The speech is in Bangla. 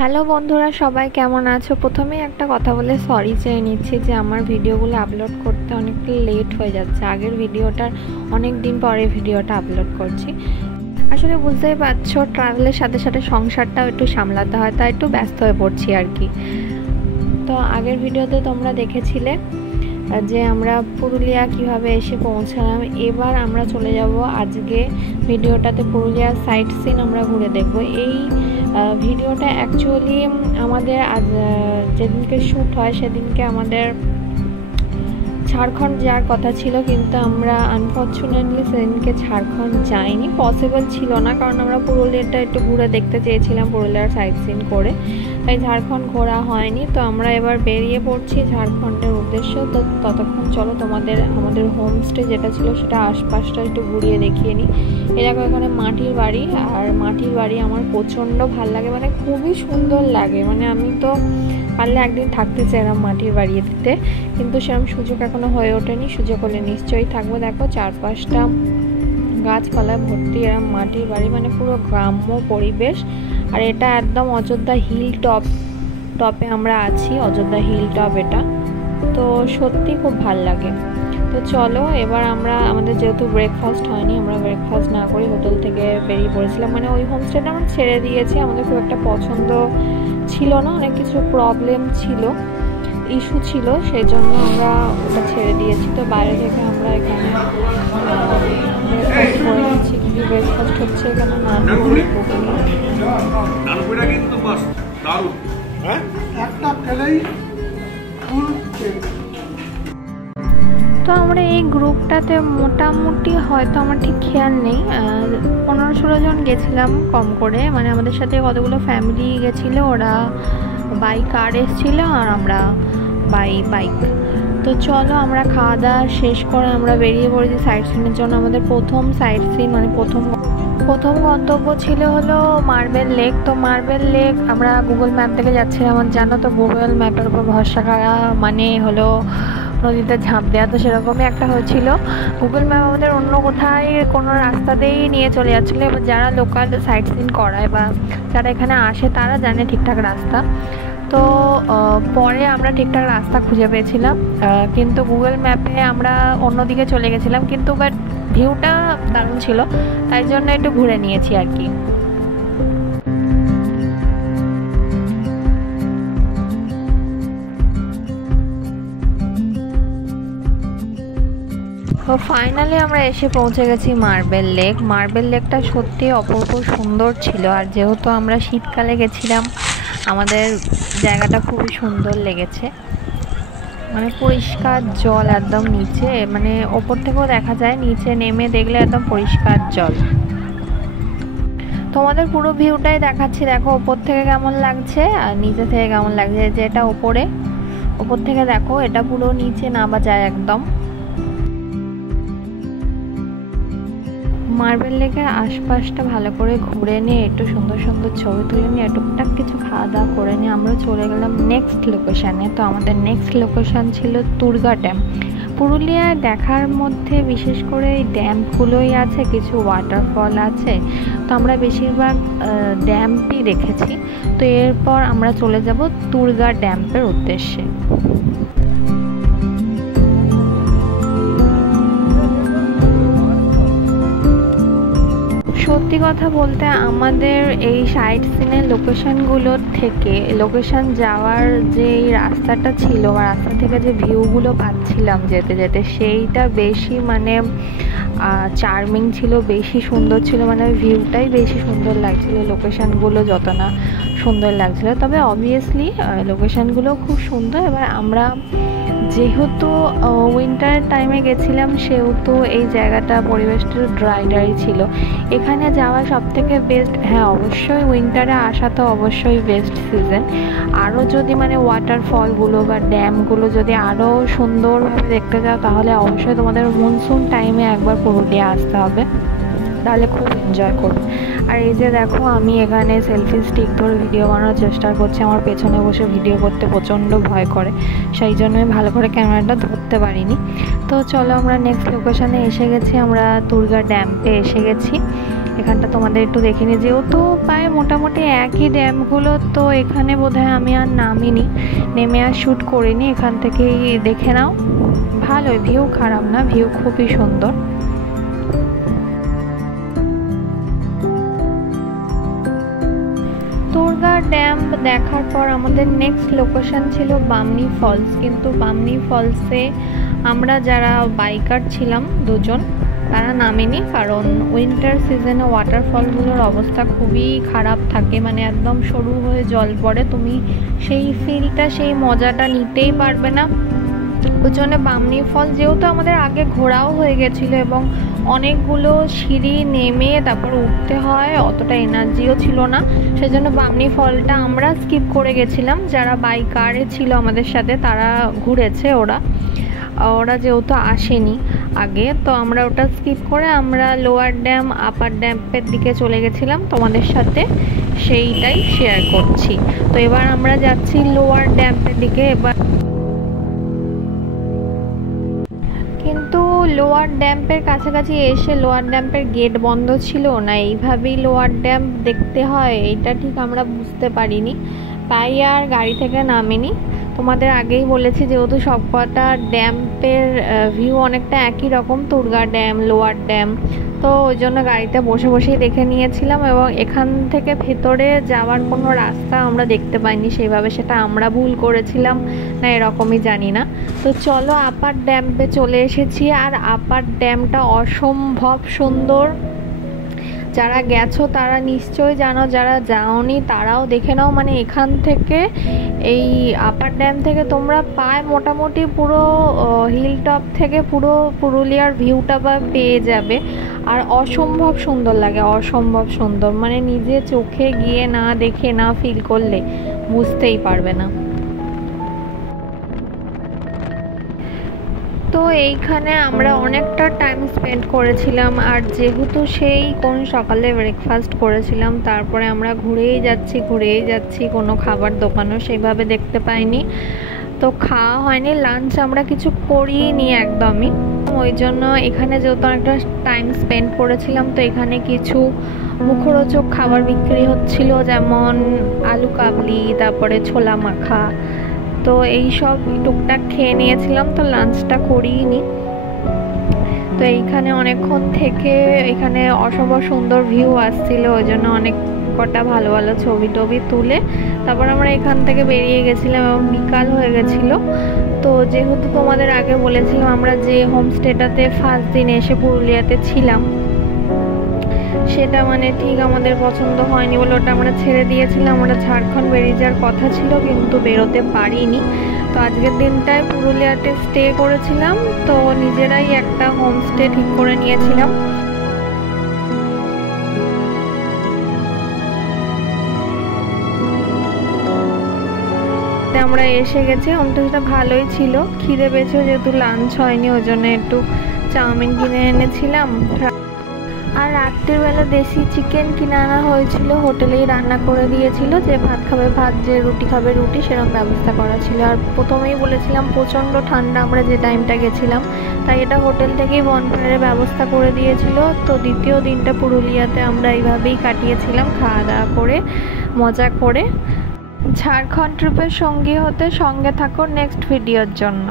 হ্যালো বন্ধুরা, সবাই কেমন আছো? প্রথমেই একটা কথা বলে সরি চেয়ে নিচ্ছি যে আমার ভিডিওগুলো আপলোড করতে অনেকটা লেট হয়ে যাচ্ছে। আগের ভিডিওটার অনেক দিন পরে ভিডিওটা আপলোড করছি। আসলে বুঝতেই পারছো, ট্রাভেলের সাথে সাথে সংসারটাও একটু সামলাতে হয়, তাই একটু ব্যস্ত হয়ে পড়ছি আর কি। তো আগের ভিডিওতে তোমরা দেখেছিলে যে আমরা পুরুলিয়া কিভাবে এসে পৌঁছালাম। এবার আমরা চলে যাব আজকে ভিডিওটাতে পুরুলিয়ার সাইট সিন আমরা ঘুরে দেখব। এই ভিডিওটা অ্যাকচুয়ালি আমাদের আজ যেদিনকে শ্যুট হয় সেদিনকে আমাদের ঝাড়খণ্ড যাওয়ার কথা ছিল, কিন্তু আমরা আনফর্চুনেটলি সেদিনকে ঝাড়খণ্ড যাইনি, পসিবল ছিল না, কারণ আমরা পুরুলিয়াটা একটু ঘুরে দেখতে চেয়েছিলাম পুরুলিয়ার সাইট সিন করে, তাই ঝাড়খণ্ড ঘোরা হয়নি। তো আমরা এবার বেরিয়ে পড়ছি ঝাড়খণ্ডের উদ্দেশ্য। তো ততক্ষণ চলো আমাদের হোমস্টে যেটা ছিল সেটা আশপাশটা একটু ঘুরিয়ে দেখিয়ে নিই। এরকম এখানে মাটির বাড়ি, আর মাটির বাড়ি আমার প্রচণ্ড ভাল লাগে, মানে খুবই সুন্দর লাগে। মানে আমি তো পারলে একদিন থাকতে চাইলাম মাটির বাড়িতে, কিন্তু সেরকম সুযোগ এখনো হয়ে ওঠেনি। সুযোগ হলে নিশ্চয়ই থাকবো। দেখো চারপাশটা গাছপালায় ভর্তি, এরকম মাটির বাড়ি, মানে পুরো গ্রাম্য পরিবেশ। আর এটা একদম অযোধ্যা হিল টপে আমরা আছি, অযোধ্যা হিল টপ এটা। তো সত্যি খুব ভাল লাগে। তো চলো এবার আমাদের যেহেতু ব্রেকফাস্ট হয়নি, আমরা ব্রেকফাস্ট না করে হোটেল থেকে বেরিয়ে পড়েছিলাম। মানে ওই হোমস্টেটা আমরা ছেড়ে দিয়েছি, আমাদের খুব একটা পছন্দ ছিল না, অনেক কিছু প্রবলেম ছিল, ইস্যু ছিল, সেই জন্য আমরা ওটা ছেড়ে দিয়েছি। তো বাইরে থেকে আমরা এখানে ব্রেকফাস্ট করে নিচ্ছি। কি ব্রেকফাস্ট হচ্ছে এখানে? নানপুরি কিন্তু বাস দারুণ, হ্যাঁ একটা খেলেই ফুল। তো আমরা এই গ্রুপটাতে মোটামুটি হয়তো আমার ঠিক খেয়াল নেই 15-16 জন গেছিলাম কম করে। মানে আমাদের সাথে কতগুলো ফ্যামিলি গেছিলো, ওরা বাই কার এসেছিলো আর আমরা বাইক। তো চলো আমরা খাওয়া দাওয়া শেষ করে আমরা বেরিয়ে পড়েছি সাইট সিনের জন্য। আমাদের প্রথম সাইট সিন মানে প্রথম গন্তব্য ছিল হলো মার্বেল লেক। তো মার্বেল লেক আমরা গুগল ম্যাপ থেকে যাচ্ছিলাম, জানো তো গুগল ম্যাপের উপর ভরসা করা মানে হলো নদীতে ঝাঁপ দেওয়া। তো সেরকমই একটা হয়েছিল। গুগল ম্যাপ আমাদের অন্য কোথায় কোনো রাস্তাতেই নিয়ে চলে যাচ্ছিলো। এবার যারা লোকাল সাইট সিন করায় বা যারা এখানে আসে তারা জানে ঠিকঠাক রাস্তা। তো পরে আমরা ঠিকঠাক রাস্তা খুঁজে পেয়েছিলাম, কিন্তু গুগল ম্যাপে আমরা অন্যদিকে চলে গেছিলাম, কিন্তু বাট ভিউটা দারুণ ছিল, তাই জন্য একটু ঘুরে নিয়েছি আর কি। তো ফাইনালি আমরা এসে পৌঁছে গেছি মার্বেল লেক। মার্বেল লেকটা সত্যি অপূর্ব সুন্দর ছিল, আর যেহেতু আমরা শীতকালে গেছিলাম আমাদের জায়গাটা খুবই সুন্দর লেগেছে। মানে পরিষ্কার জল একদম নিচে, মানে ওপর থেকেও দেখা যায়, নিচে নেমে দেখলে একদম পরিষ্কার জল। তোমাদের পুরো ভিউটাই দেখাচ্ছি, দেখো ওপর থেকে কেমন লাগছে আর নিচে থেকে কেমন লাগছে। যেটা ওপর থেকে দেখো, এটা পুরো নিচে নামা যায় একদম। মার্বেল লেকের আশপাশটা ভালো করে ঘুরে নিয়ে একটু সুন্দর সুন্দর ছবি তুলে নিয়ে টুকটাক কিছু খাওয়া দাওয়া করে নিয়ে আমরা চলে গেলাম নেক্সট লোকেশানে। তো আমাদের নেক্সট লোকেশান ছিল তুর্গা ড্যাম। পুরুলিয়ায় দেখার মধ্যে বিশেষ করে এই ড্যামগুলোই আছে, কিছু ওয়াটারফল আছে। তো আমরা বেশিরভাগ ড্যামই দেখেছি। তো এরপর আমরা চলে যাব তুর্গা ড্যামের উদ্দেশ্যে। সত্যি কথা বলতে আমাদের এই সাইট সিনের লোকেশানগুলোর থেকে লোকেশান যাওয়ার যে এই রাস্তাটা ছিল বা রাস্তা থেকে যে ভিউগুলো পাচ্ছিলাম যেতে যেতে, সেইটা বেশি মানে চার্মিং ছিল, বেশি সুন্দর ছিল। মানে ভিউটাই বেশি সুন্দর লাগছিল, লোকেশানগুলো যত না সুন্দর লাগছিল। তবে অবভিয়াসলি লোকেশানগুলো খুব সুন্দর। এবার আমরা যেহেতু উইন্টার টাইমে গেছিলাম, সেহেতু এই জায়গাটা পরিবেশটা ড্রাই ছিল। এখানে যাওয়া সব থেকে বেস্ট, হ্যাঁ অবশ্যই উইন্টারে আসা তো অবশ্যই বেস্ট সিজন। আরও যদি মানে ওয়াটারফলগুলো বা ড্যামগুলো যদি আরও সুন্দরভাবে দেখতে চাও, তাহলে অবশ্যই তোমাদের মনসুন টাইমে একবার পুরুলিয়া আসতে হবে, তাহলে খুব এনজয় করবে। আর এই যে দেখো, আমি এখানে সেলফি স্টিক ধরে ভিডিও বানানোর চেষ্টা করছি। আমার পেছনে বসে ভিডিও করতে প্রচণ্ড ভয় করে, সেই জন্য আমি ভালো করে ক্যামেরাটা ধরতে পারিনি। তো চলো আমরা নেক্সট লোকেশানে এসে গেছি, আমরা তুর্গা ড্যামে এসে গেছি। এখানটা তোমাদের একটু দেখে নিই, যেহেতু প্রায় মোটামুটি একই ড্যামগুলো, তো এখানে বোধহয় আমি আর নামিনি, নেমে আর শ্যুট করিনি, এখান থেকেই দেখে নাও। ভালোই, ভিউ খারাপ না, ভিউ খুবই সুন্দর। তুরগা ড্যাম দেখার পর আমাদের নেক্সট লোকেশন ছিল বামনি ফলস, কিন্তু বামনি ফলসে আমরা যারা বাইকার ছিলাম দুজন তারা নামিনি, কারণ উইন্টার সিজনে ওয়াটারফলগুলোর অবস্থা খুবই খারাপ থাকে, মানে একদম সরু হয়ে জল পড়ে, তুমি সেই ফিলটা সেই মজাটা নিতেই পারবে না। ওই জন্য বামনি ফল যেহেতু আমাদের আগে ঘোরাও হয়ে গেছিলো এবং অনেকগুলো সিঁড়ি নেমে তারপর উঠতে হয়, অতটা এনার্জিও ছিল না, সেজন্য বামনি ফলটা আমরা স্কিপ করে গেছিলাম। যারা বাইকারে ছিল আমাদের সাথে তারা ঘুরেছে, ওরা যেহেতু আসেনি আগে, তো আমরা ওটা স্কিপ করে আমরা লোয়ার ড্যাম আপার ড্যামের দিকে চলে গেছিলাম, তোমাদের সাথে সেইটাই শেয়ার করছি। তো এবার আমরা যাচ্ছি লোয়ার ড্যামের দিকে। এবার কিন্তু লোয়ার ড্যাম্পের কাছাকাছি এসে লোয়ার ড্যাম্পের গেট বন্ধ ছিল না, এইভাবেই লোয়ার ড্যাম্প দেখতে হয় এটা ঠিক আমরা বুঝতে পারিনি, তাই আর গাড়ি থেকে নামিনি। তোমাদের আগেই বলেছি যেহেতু সবকটা ড্যাম্পের ভিউ অনেকটা একই রকম, তুরগা ড্যাম, লোয়ার ড্যাম, তো ওই জন্য গাড়িতে বসে বসেই দেখে নিয়েছিলাম এবং এখান থেকে ভেতরে যাওয়ার কোনো রাস্তা আমরা দেখতে পাইনি সেইভাবে, সেটা আমরা ভুল করেছিলাম না এরকমই জানি না। তো চলো আপার ড্যামে চলে এসেছি, আর আপার ড্যামটা অসম্ভব সুন্দর। যারা গেছো তারা নিশ্চয়ই জানো, যারা যাওনি তারাও দেখে নাও। মানে এখান থেকে এই আপার ড্যাম থেকে তোমরা পায় মোটামুটি পুরো হিল টপ থেকে পুরো পুরুলিয়ার ভিউটা বা পেয়ে যাবে, আর অসম্ভব সুন্দর লাগে, অসম্ভব সুন্দর, মানে নিজে চোখে গিয়ে না দেখে না ফিল করলে বুঝতেই পারবে না। তো এইখানে আমরা অনেকটা টাইম স্পেন্ড করেছিলাম, আর যেহেতু সেই কোন সকালে ব্রেকফাস্ট করেছিলাম, তারপরে আমরা ঘুরেই যাচ্ছি, কোনো খাবার দোকানও সেইভাবে দেখতে পাইনি, তো খাওয়া হয়নি, লাঞ্চ আমরা কিছু করিনি একদমই। ওই জন্য এখানে যেহেতু অনেকটা টাইম স্পেন্ড করেছিলাম, তো এখানে কিছু মুখরোচক খাবার বিক্রি হচ্ছিল, যেমন আলু কাবলি, তারপরে ছোলা মাখা, তো এই সব টুকটাক খেয়ে নিয়েছিলাম, তো লাঞ্চটা করিনি। তো এইখানে অনেকক্ষণ থেকে এখানে অসম্ভব সুন্দর ভিউ আসছিল, ওই জন্য অনেক কটা ভালো ভালো ছবি টবি তুলে তারপর আমরা এখান থেকে বেরিয়ে গেছিলাম এবং বিকাল হয়ে গেছিলো। তো যেহেতু তোমাদের আগে বলেছিলাম আমরা যে হোমস্টেটাতে ফার্স্ট দিন এসে পুরুলিয়াতে ছিলাম, সেটা মানে ঠিক আমাদের পছন্দ হয়নি বলে ওটা আমরা ছেড়ে দিয়েছিলাম। আমরা ঝাড়খণ্ড বেরিয়ে যাওয়ার কথা ছিল কিন্তু বেরোতে পারিনি, তো আজকের দিনটায় পুরুলিয়াতে স্টে করেছিলাম, তো নিজেরাই একটা হোমস্টে ঠিক করে নিয়েছিলাম। আমরা এসে গেছি, হোমস্টেটা ভালোই ছিল, খিদে পেয়েছে যেহেতু লাঞ্চ হয়নি, ওই জন্য একটু চাউমিন কিনে এনেছিলাম। আর রাত্রিবেলা দেশি চিকেন কিনে আনা হয়েছিল, হোটেলেই রান্না করে দিয়েছিল, যে ভাত খাবে ভাত, যে রুটি খাবে রুটি, সেরকম ব্যবস্থা করা ছিল। আর প্রথমেই বলেছিলাম প্রচণ্ড ঠান্ডা আমরা যে টাইমটা গেছিলাম, তাই এটা হোটেল থেকেই বনফায়ারের ব্যবস্থা করে দিয়েছিল। তো দ্বিতীয় দিনটা পুরুলিয়াতে আমরা এইভাবেই কাটিয়েছিলাম, খাওয়া দাওয়া করে মজা করে। ঝাড়খণ্ড ট্রিপের সঙ্গী হতে সঙ্গে থাকো নেক্সট ভিডিওর জন্য।